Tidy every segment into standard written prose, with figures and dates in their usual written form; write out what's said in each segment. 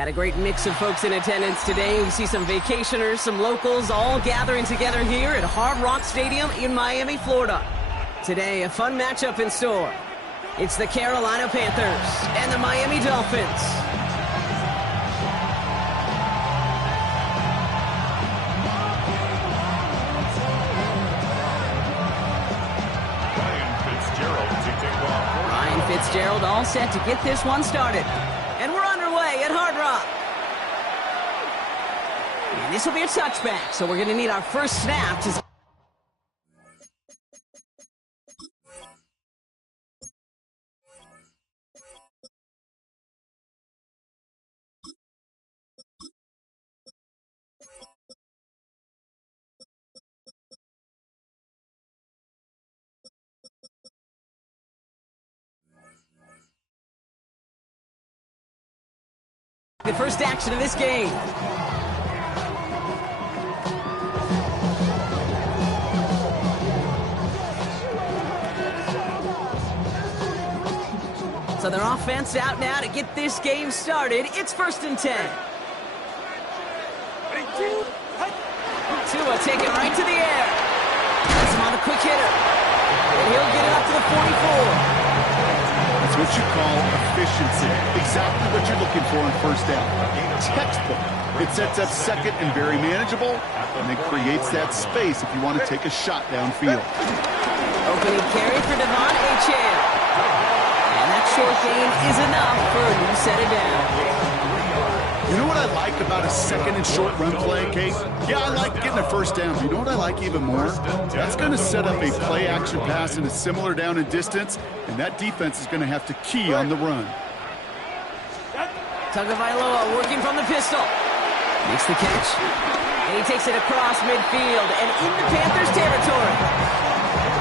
Got a great mix of folks in attendance today. We see some vacationers, some locals, all gathering together here at Hard Rock Stadium in Miami, Florida. Today, a fun matchup in store. It's the Carolina Panthers and the Miami Dolphins. Ryan Fitzgerald all set to get this one started. And we're underway at Hard Rock. And this will be a touchback, so we're going to need our first snap to... the first action of this game. So their offense out now to get this game started. It's 1st and 10. Tua take it right to the air. That's him on the quick hitter. And he'll get it up to the 44. That's what you call efficiency. Exactly what you're looking for on first down. Textbook. It sets up second and very manageable, and then creates that space if you want to take a shot downfield. Opening carry for Devon Achane. And that short gain is enough for a new set of down. You know what I like about a second and short run play, Kate? Yeah, I like getting a first down. But you know what I like even more? That's going to set up a play-action pass in a similar down and distance, and that defense is going to have to key on the run. Tagovailoa working from the pistol. Makes the catch. And he takes it across midfield and into Panthers territory.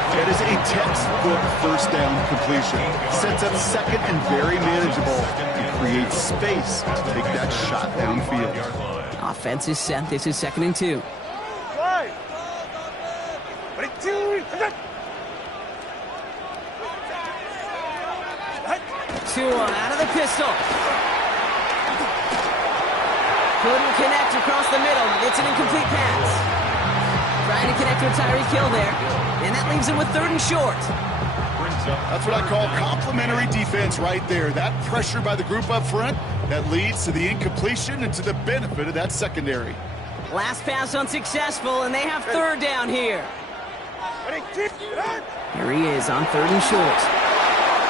That is a textbook first down completion. Sets up second and very manageable and creates space to take that shot downfield. Offense is set. This is 2nd and 2. Tua out of the pistol. Couldn't connect across the middle. It's an incomplete pass. Trying to connect with Tyreek Hill there. And that leaves him with 3rd and short. That's what I call complimentary defense right there. That pressure by the group up front, that leads to the incompletion and to the benefit of that secondary. Last pass unsuccessful, and they have 3rd down here. Here he is on 3rd and short.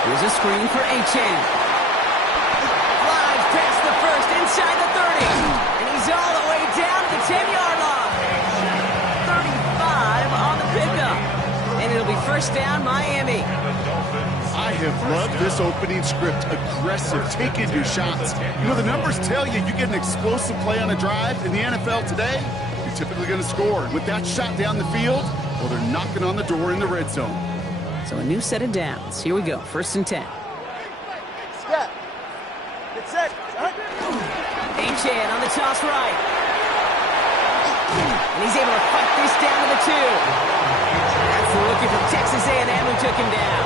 Here's a screen for Achane. Flies past the 1st, inside the 30. And he's all the way down to the 10-yard line. 35 on the pickup. And it'll be 1st down, Miami. I have loved this opening script. Aggressive, taking your shots. You know, the numbers tell you you get an explosive play on a drive in the NFL today, you're typically going to score. With that shot down the field, well, they're knocking on the door in the red zone. So a new set of downs. Here we go, 1st and 10. Step. Get set. Achane on the toss right. And he's able to fight this down to the 2. That's the rookie from Texas A&M who took him down.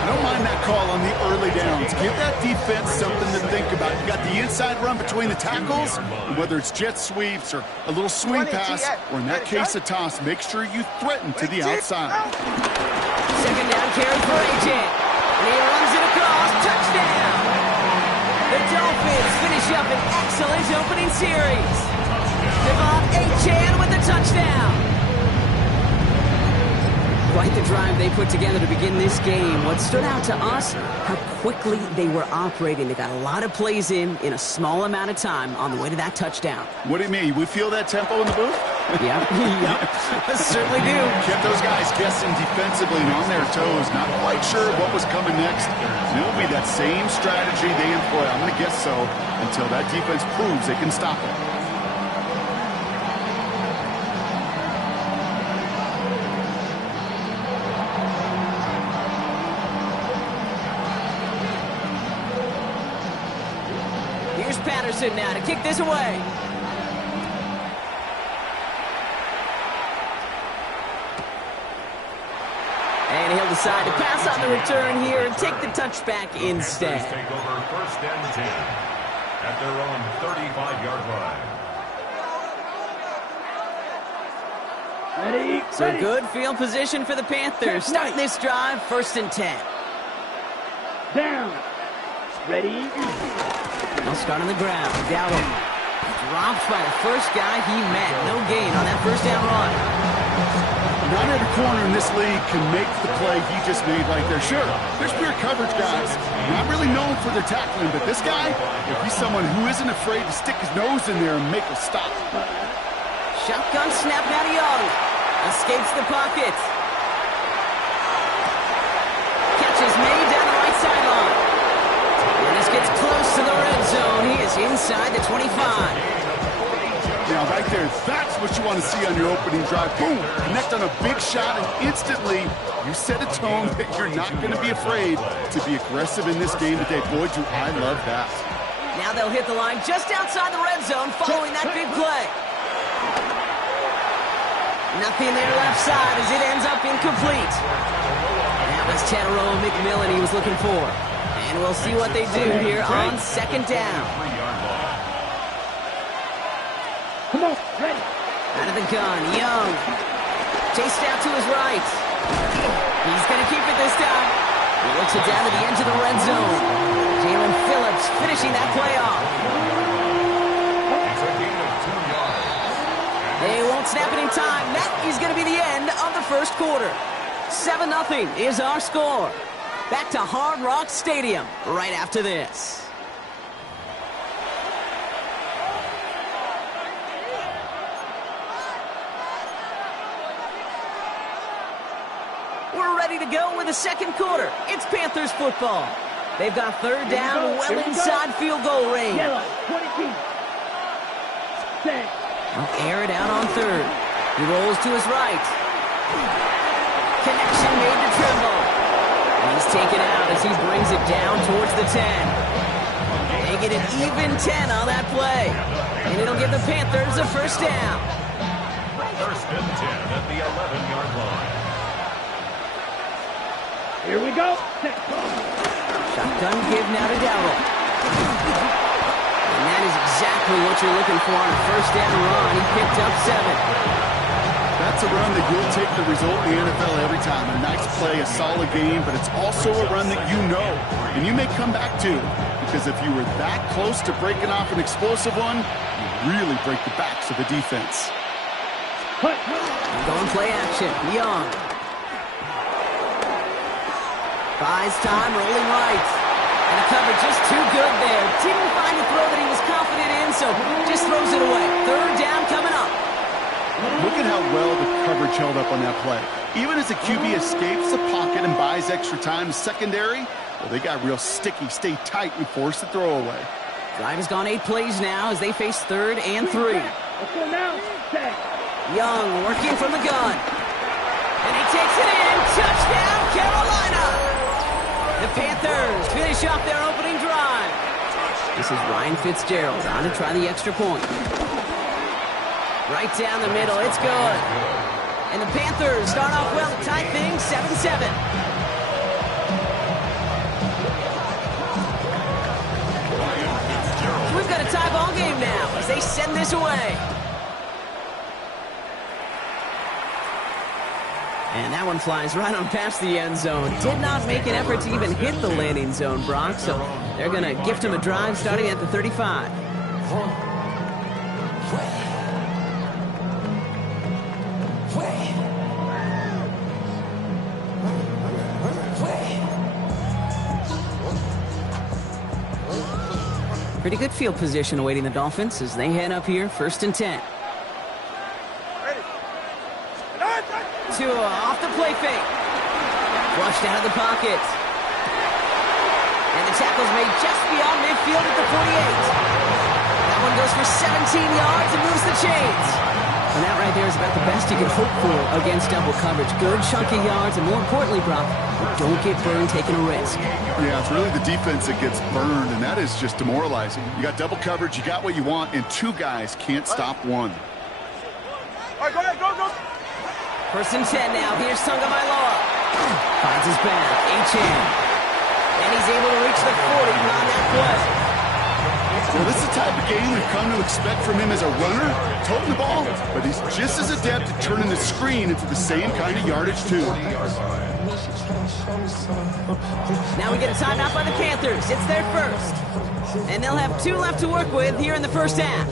I don't mind that call on the early downs. Give that defense something to think about. You got the inside run between the tackles, and whether it's jet sweeps or a little swing pass, or in that case a toss, make sure you threaten to the outside. 2nd down carry for Achane. And he runs it across. Touchdown! The Dolphins finish up an excellent opening series. Devon Achane with the touchdown. Quite the drive they put together to begin this game. What stood out to us, how quickly they were operating. They got a lot of plays in a small amount of time on the way to that touchdown. What do you mean? We feel that tempo in the booth? Yeah, yep, certainly do. Kept those guys guessing defensively and on their toes, not quite sure what was coming next. And it'll be that same strategy they employ, I'm going to guess so, until that defense proves they can stop it. Here's Patterson now to kick this away. And he'll decide to pass on the return here and take the touchback instead. at their own 35-yard line. Ready? So good field position for the Panthers. Starting this drive, 1st and 10. Down. Ready? They'll start on the ground. Dowdle dropped by the first guy he met. No gain on that first down run. Not every corner in this league can make the play he just made right there. Sure, there's pure coverage guys, not really known for their tackling, but this guy, if he's someone who isn't afraid to stick his nose in there and make a stop. Shotgun snap now to Young. Escapes the pocket. Catch is made down the right sideline. And this gets close to the red zone. He is inside the 25. Now, right there, that's what you want to see on your opening drive. Boom! Connect on a big shot, and instantly you set a tone that you're not going to be afraid to be aggressive in this game today. Boy, do I love that. Now they'll hit the line just outside the red zone following that big play. Nothing there left side as it ends up incomplete. That was Tedero McMillan he was looking for. And we'll see what they do here on 2nd down. Come on, ready. Out of the gun, Young. Chased out to his right. He's going to keep it this time. He looks it down to the edge of the red zone. Jalen Phillips finishing that play off. It's a gain of 2 yards. They won't snap it in time. That is going to be the end of the first quarter. 7-0 is our score. Back to Hard Rock Stadium right after this. We're ready to go with the second quarter. It's Panthers football. They've got 3rd down well inside field goal range. Yellow, 22. Set. They'll air it out on 3rd. He rolls to his right. Connection made to Trimble. He's taken out as he brings it down towards the 10. They get an even 10 on that play. And it'll give the Panthers a 1st down. 1st and 10 at the 11-yard line. Here we go. Shotgun give now to Dowdle. And that is exactly what you're looking for on a 1st down run. He picked up 7. That's a run that you'll take the result in the NFL every time. A nice play, a solid game, but it's also a run that you know, and you may come back to, because if you were that close to breaking off an explosive one, you really break the backs of the defense. Going play action. Young. Buys time, rolling right. And the cover just too good there. Didn't find a throw that he was confident in, so just throws it away. 3rd down coming up. Look at how well the coverage held up on that play. Even as the QB escapes the pocket and buys extra time, the secondary, well, they got real sticky, stay tight, and force the throw away. Drive has gone 8 plays now as they face 3rd and 3. Let's go now. Set. Young working from the gun. And he takes it in. Touchdown, Carolina! The Panthers finish off their opening drive. This is Ryan Fitzgerald on to try the extra point. Right down the middle, it's good. And the Panthers start off well, tie things 7-7. We've got a tie ball game now as they send this away. And that one flies right on past the end zone. Did not make an effort to even hit the landing zone, Brock, so they're going to gift him a drive starting at the 35. Pretty good field position awaiting the Dolphins as they head up here, 1st and 10. Tua off the play fake. Flushed out of the pocket. And the tackle's made just beyond midfield at the 48. That one goes for 17 yards and moves the chains. And that right there is about the best you can hope for against double coverage. Good chunky yards, and more importantly, Brock, don't get burned taking a risk. Yeah, it's really the defense that gets burned, and that is just demoralizing. You got double coverage, you got what you want, and 2 guys can't stop one. All right, go ahead, go. 1st and 10 now. Here's Tagovailoa. Finds his back. H.M. And he's able to reach the 40 on that play. Well, this is the type of game we've come to expect from him as a runner, toting the ball, but he's just as adept at turning the screen into the same kind of yardage, too. Now we get a timeout by the Panthers. It's their first. And they'll have 2 left to work with here in the first half.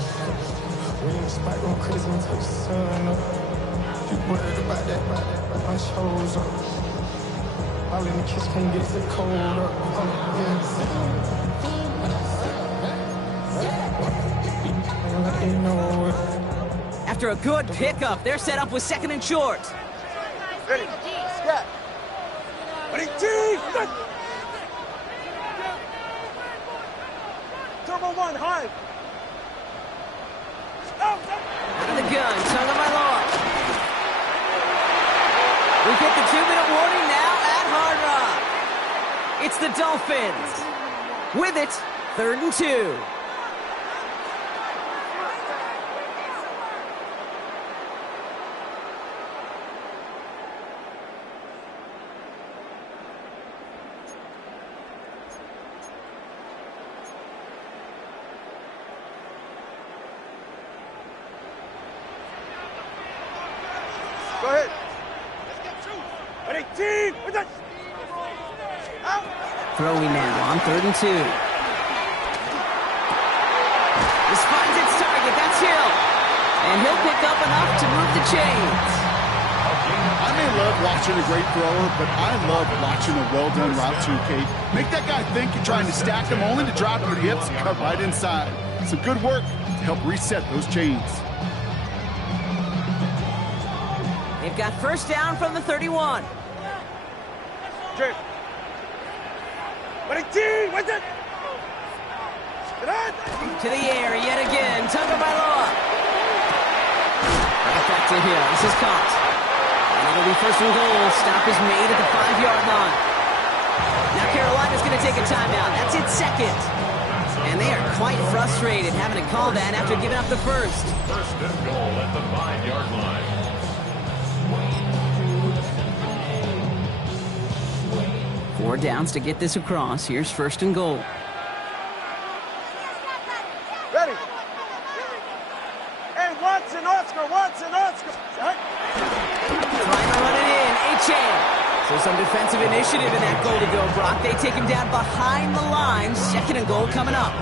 After a good pickup, they're set up with 2nd and short. Ready? Scat. Ready? Team! Turbo 1, high. Out of the gun, tongue of my law. We get the 2-minute warning now at Hard Rock. It's the Dolphins. With it, 3rd and 2. Go ahead. Ready? Team! Out! Throwing now on 3rd and 2. This finds its target. That's Hill. And he'll pick up enough to move the chains. I may love watching a great thrower, but I love watching a well-done route too, Kate. Make that guy think you're trying to stack him only to drop your hips and cut right inside. Some good work to help reset those chains. They've got first down from the 31. Jay. Ready? Team! What's it? Get on! To the air yet again. Tagovailoa. Right back to Hill. This is caught. And it'll be 1st and goal. Stop is made at the 5-yard line. Now Carolina's going to take a timeout. That's its 2nd. And they are quite frustrated having to call that after giving up the first. 1st and goal at the 5-yard line. 4 downs to get this across. Here's 1st and goal. Ready? Hey, Watson, Oscar! Trying to run it in. A-Chain. So some defensive initiative in that goal to go, Brock. They take him down behind the line. 2nd and goal coming up.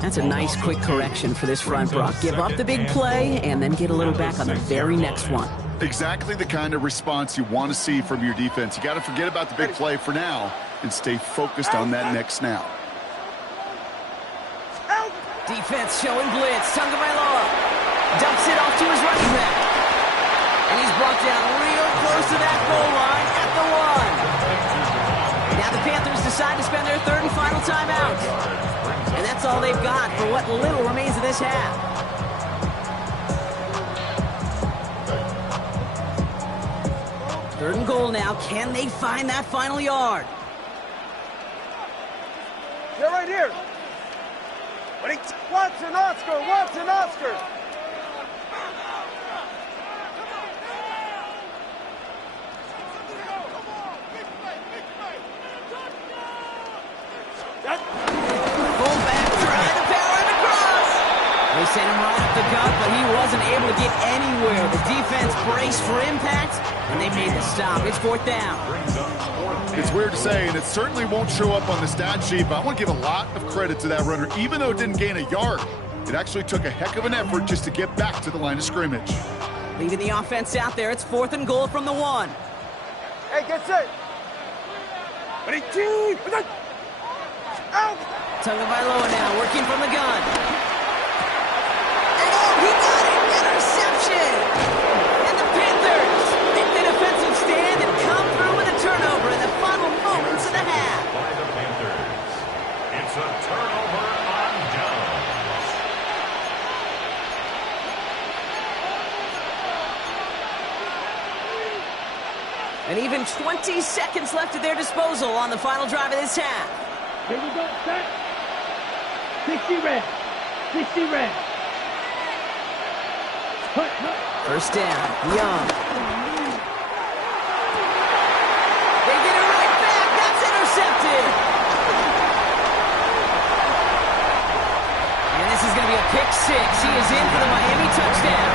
That's a nice quick correction for this front, Brock. Give up the big play and then get a little back on the very next one. Exactly the kind of response you want to see from your defense. You got to forget about the big play for now and stay focused on that next snap. Defense showing blitz. Tagovailoa dumps it off to his running back. And he's brought down real close to that goal line at the 1. Now the Panthers decide to spend their 3rd and final timeout. And that's all they've got for what little remains of this half. Third and goal now. Can they find that final yard? You're right here. Ready? Watson, Oscar! Fullback trying to power him across. They sent him right up the gut, but he wasn't able to get anywhere. The defense braced for impact, and they made the stop. It's 4th down. It's weird to say, and it certainly won't show up on the stat sheet, but I want to give a lot of credit to that runner. Even though it didn't gain a yard, it actually took a heck of an effort just to get back to the line of scrimmage. Leaving the offense out there. It's 4th and goal from the 1. Hey, get set. Ready? Team! Out! Tagovailoa now working from the gun. And oh, he got it! Interception! And the Panthers make the defensive stand and come through with a turnover in the final moments of the half. By the Panthers. It's a turnover on downs. And even 20 seconds left at their disposal on the final drive of this half. Here we go, set. 60 red. 60 red. First down, Young. They get it right back. That's intercepted. pick six. He is in for the Miami touchdown.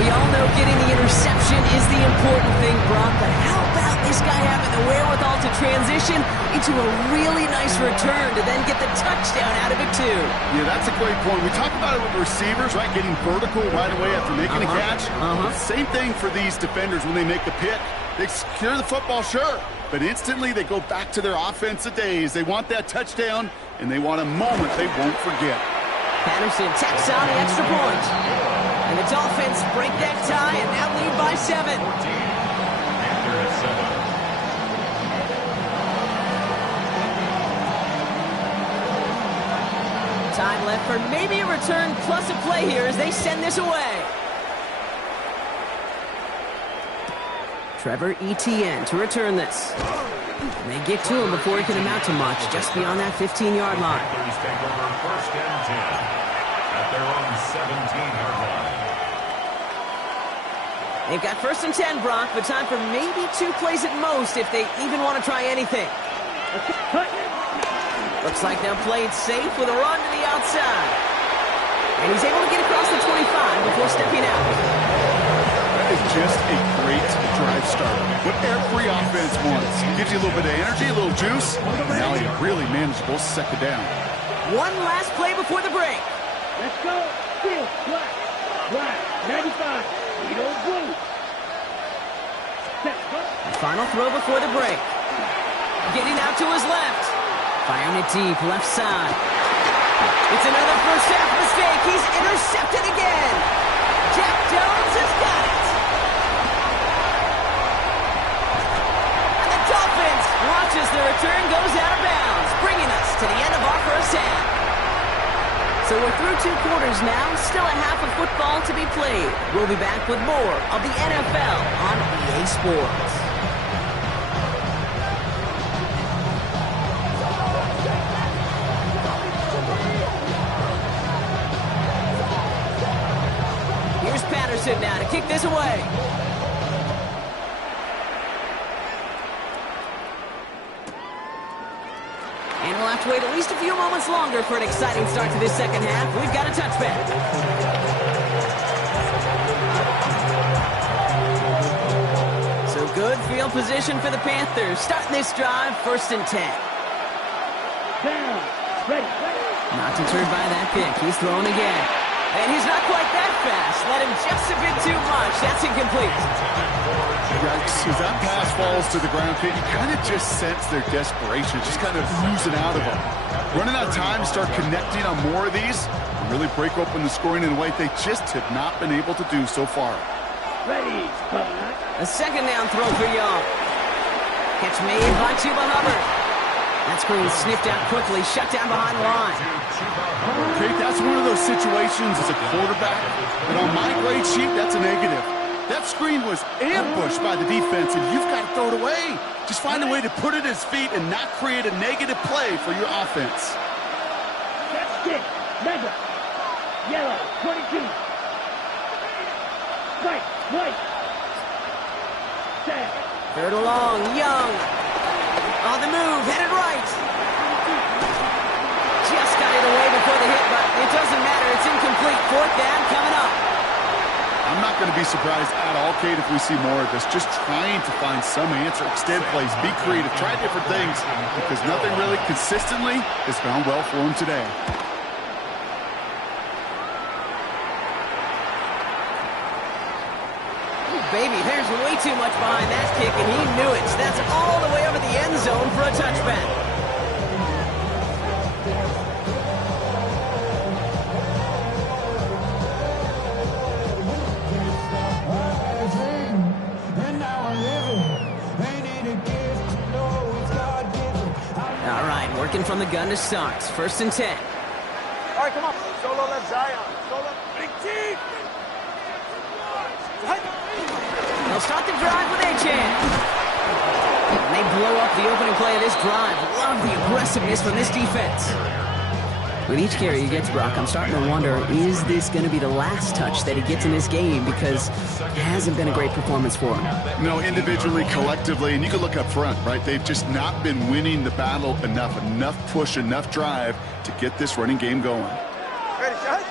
We all know getting the interception is the important thing, Brock, but how about this guy having the wherewithal to transition into a really nice return to then get the touchdown out of it, too? Yeah, that's a great point. We talk about it with receivers, right, getting vertical right away after making a catch. Same thing for these defenders when they make a pick. They secure the football, sure, but instantly they go back to their offensive days. They want that touchdown, and they want a moment they won't forget. Patterson tacks on the extra point. And the Dolphins break that tie and now lead by 7. Time left for maybe a return plus a play here as they send this away. Trevor Etienne to return this. And they get to him before he can amount to much, just beyond that 15-yard line. First and 10 at their own 17-yard line. They've got first and 10, Brock, but time for maybe 2 plays at most if they even want to try anything. Looks like they'll play it safe with a run to the outside. And he's able to get across the 25 before stepping out. That is just a great drive starter. What every offense wants. Gives you a little bit of energy, a little juice. Now a really manageable second down. One last play before the break. Let's go. Field, black, 95. We don't blue. Final throw before the break. Getting out to his left. Firing it deep, left side. It's another first half mistake. He's intercepted again. Jack Jones has got it. And the Dolphins watch as the return goes out of bounds, bringing us to the end of our first half. So we're through 2 quarters now, still a half of football to be played. We'll be back with more of the NFL on EA Sports. Here's Patterson now to kick this away. And we'll have to wait at least a few moments longer for an exciting start to this second half. We've got a touchback. So good field position for the Panthers. Starting this drive, first and 10. Down. Ready. Not deterred by that pick. He's throwing again. And he's not quite that fast. Let him just a bit too much. That's incomplete. Yikes. As that pass falls to the ground, you kind of just sense their desperation, just kind of oozing out of them. Running out of time to start connecting on more of these and really break open the scoring in a way they just have not been able to do so far. Ready. A second down throw for Young. Catch made by Chuba Hubbard. That screen sniffed out quickly, shut down behind the line. Okay, that's one of those situations as a quarterback that on my grade sheet, that's a negative. That screen was ambushed by the defense, and you've got to throw it away. Just find a way to put it at his feet and not create a negative play for your offense. That's it. Mega. Yellow. 22. White. Set. Third along, Young. On the move, headed right. Just got it away before the hit, but it doesn't matter. It's incomplete. Fourth down coming up. I'm not going to be surprised at all, Kate, if we see more of this. Just trying to find some answer, extend plays, be creative, try different things, because nothing really consistently has gone well for him today. Baby, there's way too much behind that kick, and he knew it. That's all the way over the end zone for a touchback. All right, working from the gun to start. First and 10. All right, come on. Solo left Zion. Solo. Big team. They'll start the drive with a chance. And they blow up the opening play of this drive. Love the aggressiveness from this defense. With each carry he gets, Brock, I'm starting to wonder, is this going to be the last touch that he gets in this game? Because it hasn't been a great performance for him. No, individually, collectively, and you can look up front, right? They've just not been winning the battle enough push, enough drive to get this running game going. Ready, shot.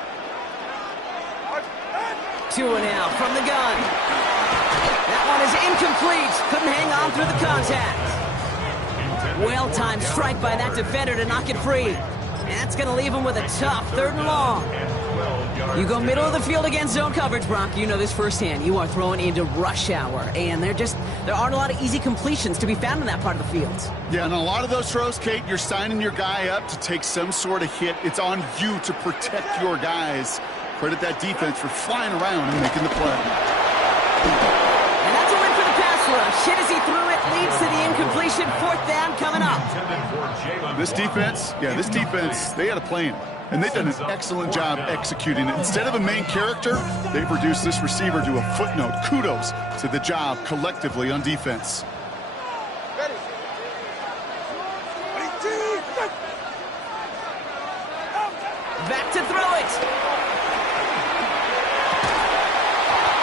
2 and out from the gun. That one is incomplete. Couldn't hang on through the contact. Well-timed strike by that defender to knock it free. That's going to leave him with a tough 3rd and long. You go middle of the field against zone coverage, Brock. You know this firsthand. You are throwing into rush hour, and there aren't a lot of easy completions to be found in that part of the field. Yeah, and a lot of those throws, Kate, you're signing your guy up to take some sort of hit. It's on you to protect your guys. Credit that defense for flying around and making the play. And that's a win for the pass rush. Hit as he threw it, leads to the incompletion. 4th down coming up. This defense, they had a plan. And they've done an excellent job executing it. Instead of a main character, they've reduced this receiver to a footnote. Kudos to the job collectively on defense. Ready. Back to throw it.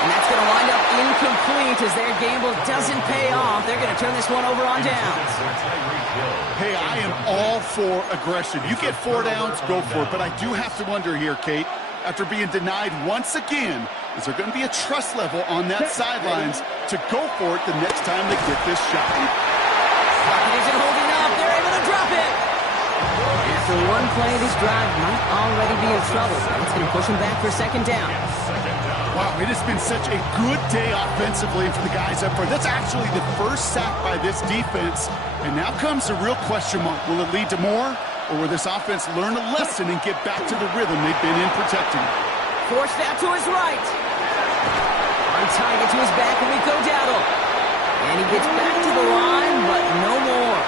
And that's going to wind up incomplete as their gamble doesn't pay off. They're going to turn this one over on downs. Hey, I am all for aggression. You get 4 downs, go for it. But I do have to wonder here, Kate, after being denied once again, is there going to be a trust level on that sidelines to go for it the next time they get this shot? Pocket isn't holding up. They're able to drop it. After one play, this drive might already be in trouble. It's going to push him back for 2nd down. Wow, it has been such a good day offensively for the guys up front. That's actually the first sack by this defense. And now comes the real question mark. Will it lead to more? Or will this offense learn a lesson and get back to the rhythm they've been in protecting? Forced out to his right. On target to his back, Rico Dowdle. And he gets back to the line, but no more.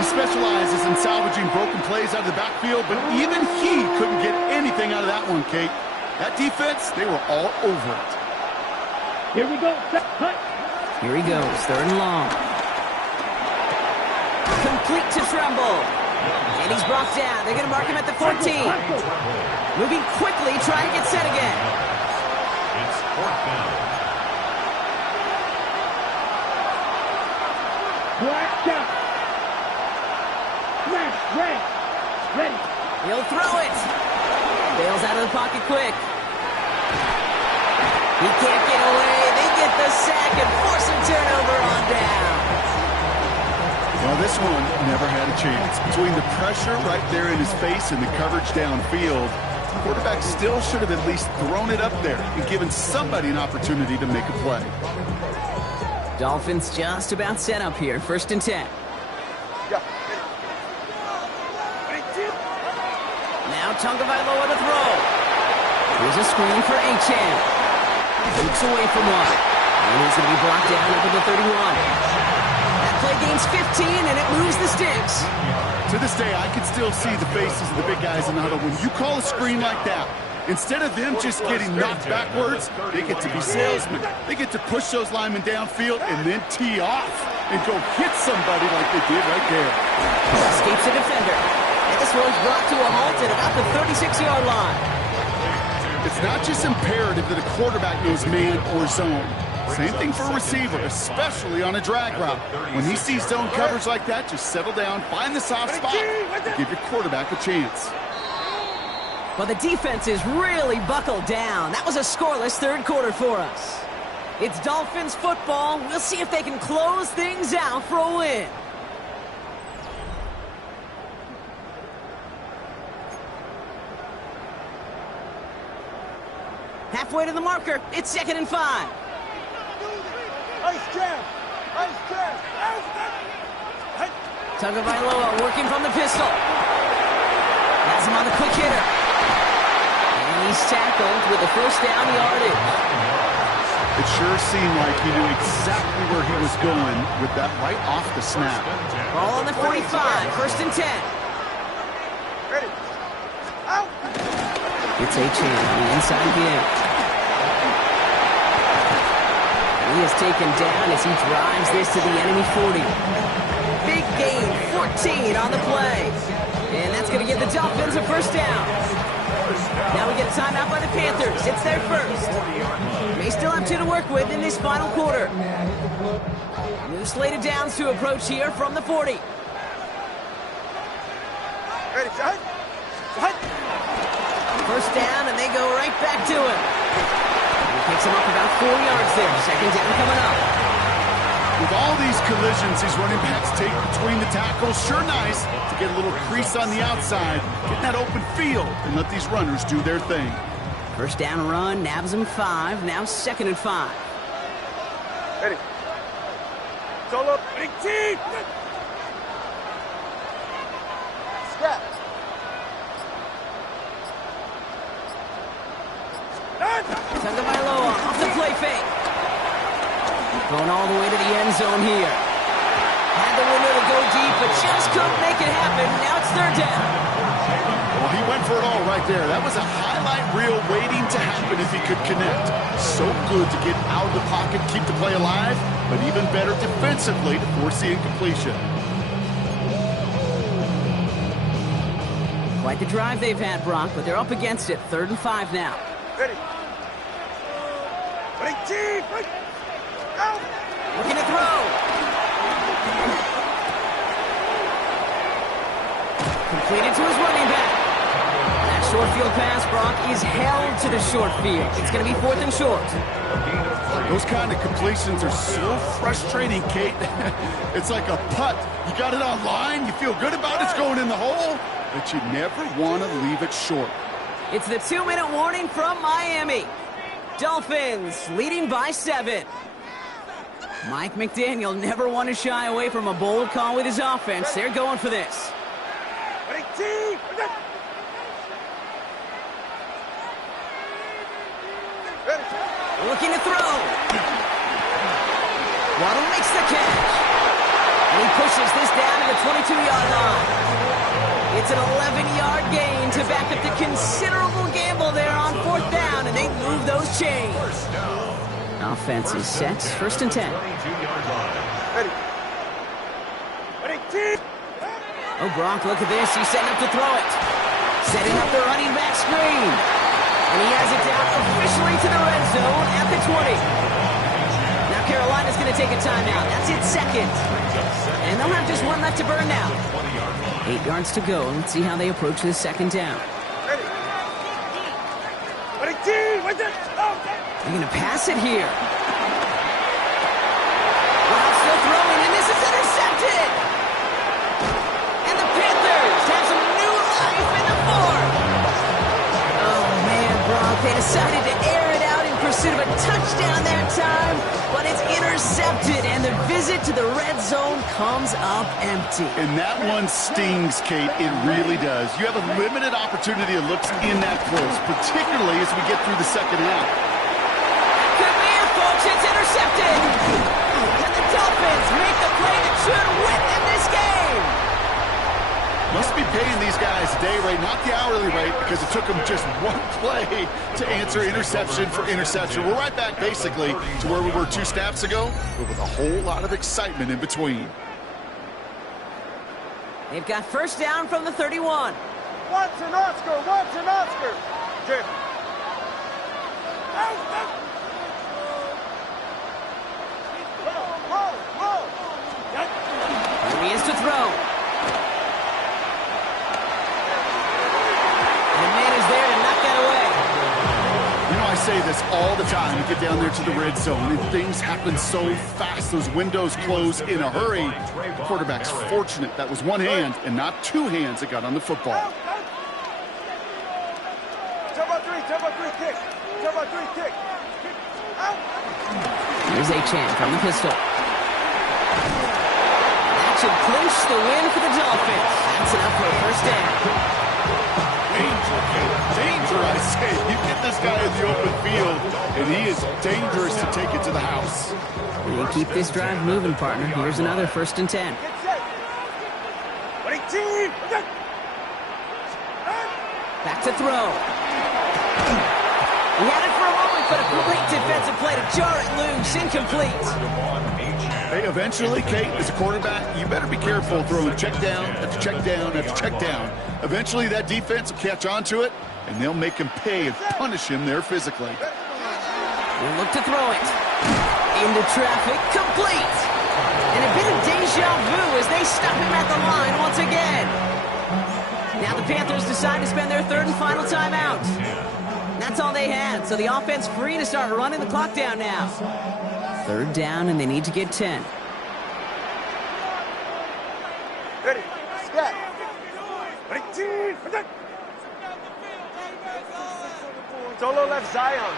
He specializes in salvaging broken plays out of the backfield, but even he couldn't get anything out of that one, Kate. That defense, they were all over it. Here we go. Cut. Here he goes, 3rd and long. Complete to Tremble. And he's brought down. They're going to mark him at the 14. Moving quickly, trying to get set again. It's 4th down. Black shot. Smash. Ready. He'll throw it. Bails out of the pocket quick. He can't get away. They get the sack and force a turnover on down. Well, this one never had a chance. Between the pressure right there in his face and the coverage downfield, the quarterback still should have at least thrown it up there and given somebody an opportunity to make a play. Dolphins just about set up here. 1st and 10. Now Tagovailoa to throw. Here's a screen for Achane. Looks away from one. And he's going to be brought down up at the 31. That play gains 15, and it moves the sticks. To this day, I can still see the faces of the big guys in the huddle. When you call a screen like that, instead of them just getting knocked backwards, they get to be salesmen. They get to push those linemen downfield and then tee off and go hit somebody like they did right there. Escapes a defender. And this one's brought to a halt at about the 36-yard line. It's not just imperative that a quarterback knows man or zone. Same thing for a receiver, especially on a drag route. When he sees zone coverage like that, just settle down, find the soft spot, and give your quarterback a chance. Well, the defense is really buckled down. That was a scoreless 3rd quarter for us. It's Dolphins football. We'll see if they can close things out for a win. Halfway to the marker. It's 2nd and 5. Nice jam. Tagovailoa working from the pistol. Has him on the quick hitter. And he's tackled with the 1st down yardage. It sure seemed like he knew exactly where he was going with that right off the snap. Ball on the 45, 1st and 10. Ready. Out. It's Achane on the inside of the end. He is taken down as he drives this to the enemy 40. Big gain, 14 on the play. And that's going to get Give the Dolphins a first down. Now we get a timeout by the Panthers. It's their first. They still have 2 to work with in this final quarter. New slated downs to approach here from the 40. Ready, John? First down, and they go right back to him. He picks him up about 4 yards there. Second down coming up. With all these collisions these running backs take between the tackles, sure nice to get a little crease on the outside, get that open field, and let these runners do their thing. First down run, nabs him 5. Now 2nd and 5. Ready. Solo. Big team. Scrap. Tagovailoa off the play fake. Going all the way to the end zone here. Had the window to go deep, but just couldn't make it happen. Now it's 3rd down. Well, he went for it all right there. That was a highlight reel waiting to happen if he could connect. So good to get out of the pocket, keep the play alive, but even better defensively to force the incompletion. Quite the drive they've had, Brock, but they're up against it. 3rd and 5 now. Ready. Big team. Go. Looking to throw. Completed to his running back. That short field pass, Brock, is held to the short field. It's going to be 4th and short. Those kind of completions are so frustrating, Kate. It's like a putt. You got it on line, you feel good about it, it's going in the hole, but you never want to leave it short. It's the 2-minute warning from Miami. Dolphins leading by 7. Mike McDaniel never wanted to shy away from a bold call with his offense. They're going for this. Big team. Ready. Looking to throw. Waddle makes the catch. And he pushes this down to the 22-yard line. It's an 11-yard gain to back up the considerable gamble there on 4th down, and they move those chains. Offense is set. 1st and 10. Ready. Ready, team. Oh, Brock, look at this. He's setting up to throw it. Setting up the running back screen. And he has it down officially to the red zone at the 20. Now Carolina's going to take a timeout. That's its 2nd. And they'll have just 1 left to burn now. 8 yards to go. Let's see how they approach this 2nd down. Ready. Ready, team. What's it? They're going to pass it here. Wow, still throwing, and this is intercepted. And the Panthers have some new life in the 4th. Oh, man, Brock, they decided to air it out in pursuit of a touchdown that time, but it's intercepted, and the visit to the red zone comes up empty. And that one stings, Kate. It really does. You have a limited opportunity to look in that close, particularly as we get through the 2nd half. Could be it, folks. It's intercepted. And the Dolphins make the play that should win them this game. Must be paying these guys a day rate, not the hourly rate, because it took them just 1 play to answer interception for interception. We're right back, basically, to where we were 2 snaps ago, but with a whole lot of excitement in between. They've got first down from the 31. What's an Oscar? What's an Oscar? Jim. Here he is to throw. And the man is there to knock that away. You know, I say this all the time. You get down there to the red zone, and things happen so fast. Those windows close in a hurry. The quarterback's fortunate that was 1 hand and not 2 hands that got on the football. Turbo 3 kick. Turbo 3 kick. Here's Achane from the pistol. That should clinch the win for the Dolphins. That's enough for a first down. Danger, I say. You get this guy in the open field, and he is dangerous to take it to the house. You keep this drive moving, partner. Here's another 1st and 10. Ready, team. Back to throw. He had it for a moment, but a great defensive play to jar it loose. Incomplete. Hey, eventually, Kate, as a quarterback, you better be careful throwing check down after check down after check down. Eventually, that defense will catch on to it, and they'll make him pay and punish him there physically. We'll look to throw it. Into traffic, complete. And a bit of deja vu as they stop him at the line once again. Now the Panthers decide to spend their third and final timeout. That's all they had, so the offense free to start running the clock down now. Third down, and they need to get 10. Ready, scat. Solo left Zion.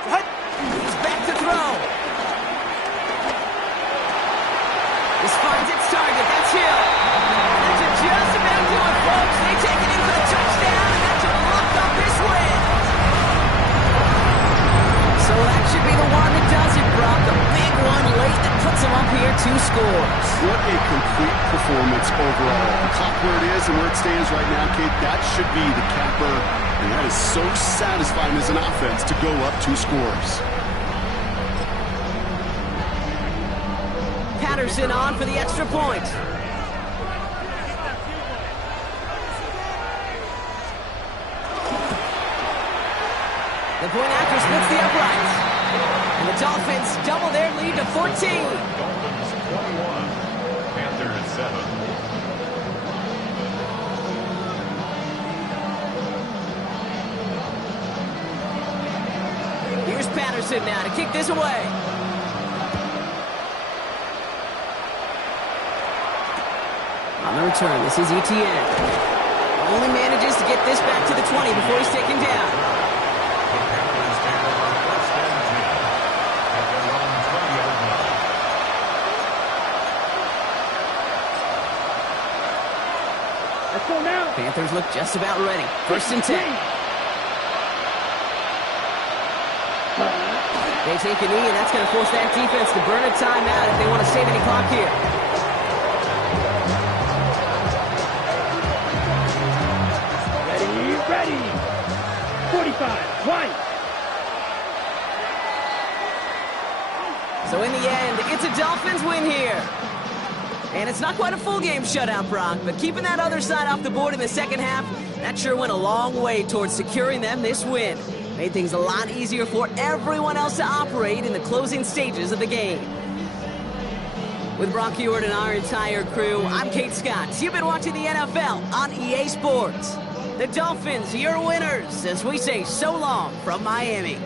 He's back to throw. This finds its target. That's Hill. That's just about do it, folks. They take it in for the touchdown, and that's to lock up this win. So that should be the one that does it, Brock. A big one late that puts them up here 2 scores. What a complete performance overall. The clock where it is and where it stands right now, Kate, that should be the capper. And that is so satisfying as an offense to go up 2 scores. Patterson on for the extra point. The point after splits the uprights. And the Dolphins double their lead to 14. Dolphins 21, Panthers 7. Here's Patterson now to kick this away. On the return, this is Etienne. Only manages to get this back to the 20 before he's taken down. Let's go now. Panthers look just about ready. First and 10. They take a knee, and that's going to force that defense to burn a timeout if they want to save any clock here. Ready. 45, right. So in the end, it's a Dolphins win here. And it's not quite a full game shutout, Brock, but keeping that other side off the board in the second half, that sure went a long way towards securing them this win. Made things a lot easier for everyone else to operate in the closing stages of the game. With Brock Ewart and our entire crew, I'm Kate Scott. You've been watching the NFL on EA Sports. The Dolphins, your winners, as we say so long from Miami.